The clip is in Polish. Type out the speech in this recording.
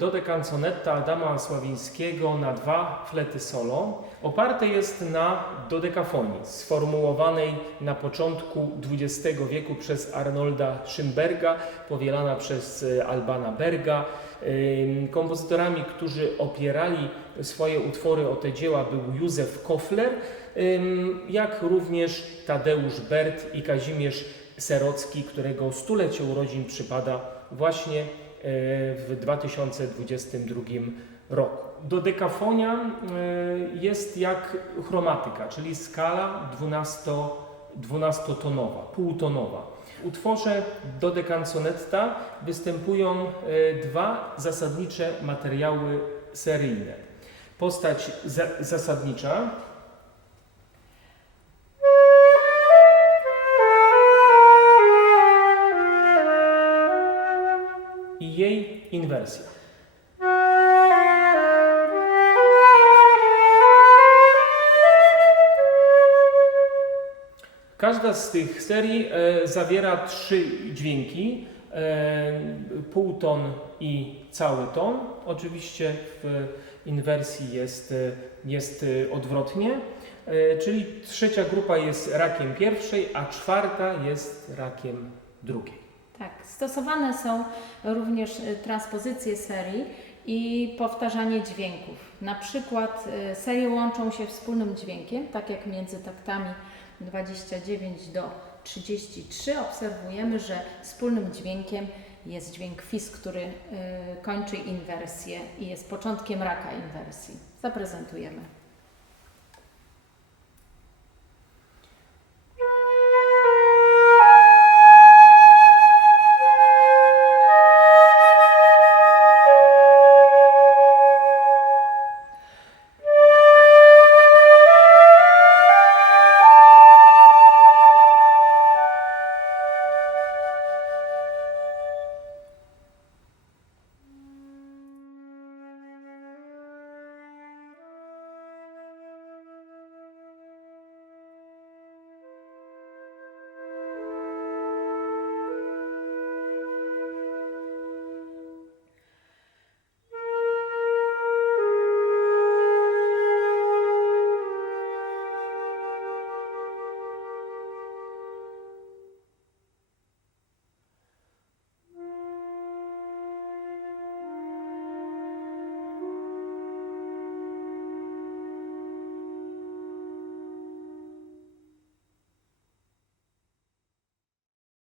dodekanzonetta Adama Sławińskiego na 2 flety solo oparte jest na dodekafonii sformułowanej na początku XX wieku przez Arnolda Schönberga, powielana przez Albana Berga. Kompozytorami, którzy opierali swoje utwory o te dzieła, był Józef Kofler, jak również Tadeusz Bert i Kazimierz Serocki, którego stulecie urodzin przypada właśnie w 2022 roku. Dodekafonia jest jak chromatyka, czyli skala 12-tonowa, półtonowa. W utworze dodekanzonetta występują 2 zasadnicze materiały seryjne. Postać zasadnicza i jej inwersja. Każda z tych serii zawiera 3 dźwięki, półton i cały ton. Oczywiście w inwersji jest odwrotnie, czyli trzecia grupa jest rakiem pierwszej, a czwarta jest rakiem drugiej. Tak, stosowane są również transpozycje serii i powtarzanie dźwięków. Na przykład serie łączą się wspólnym dźwiękiem, tak jak między taktami 29 do 33 obserwujemy, że wspólnym dźwiękiem jest dźwięk fis, który kończy inwersję i jest początkiem raka inwersji. Zaprezentujemy.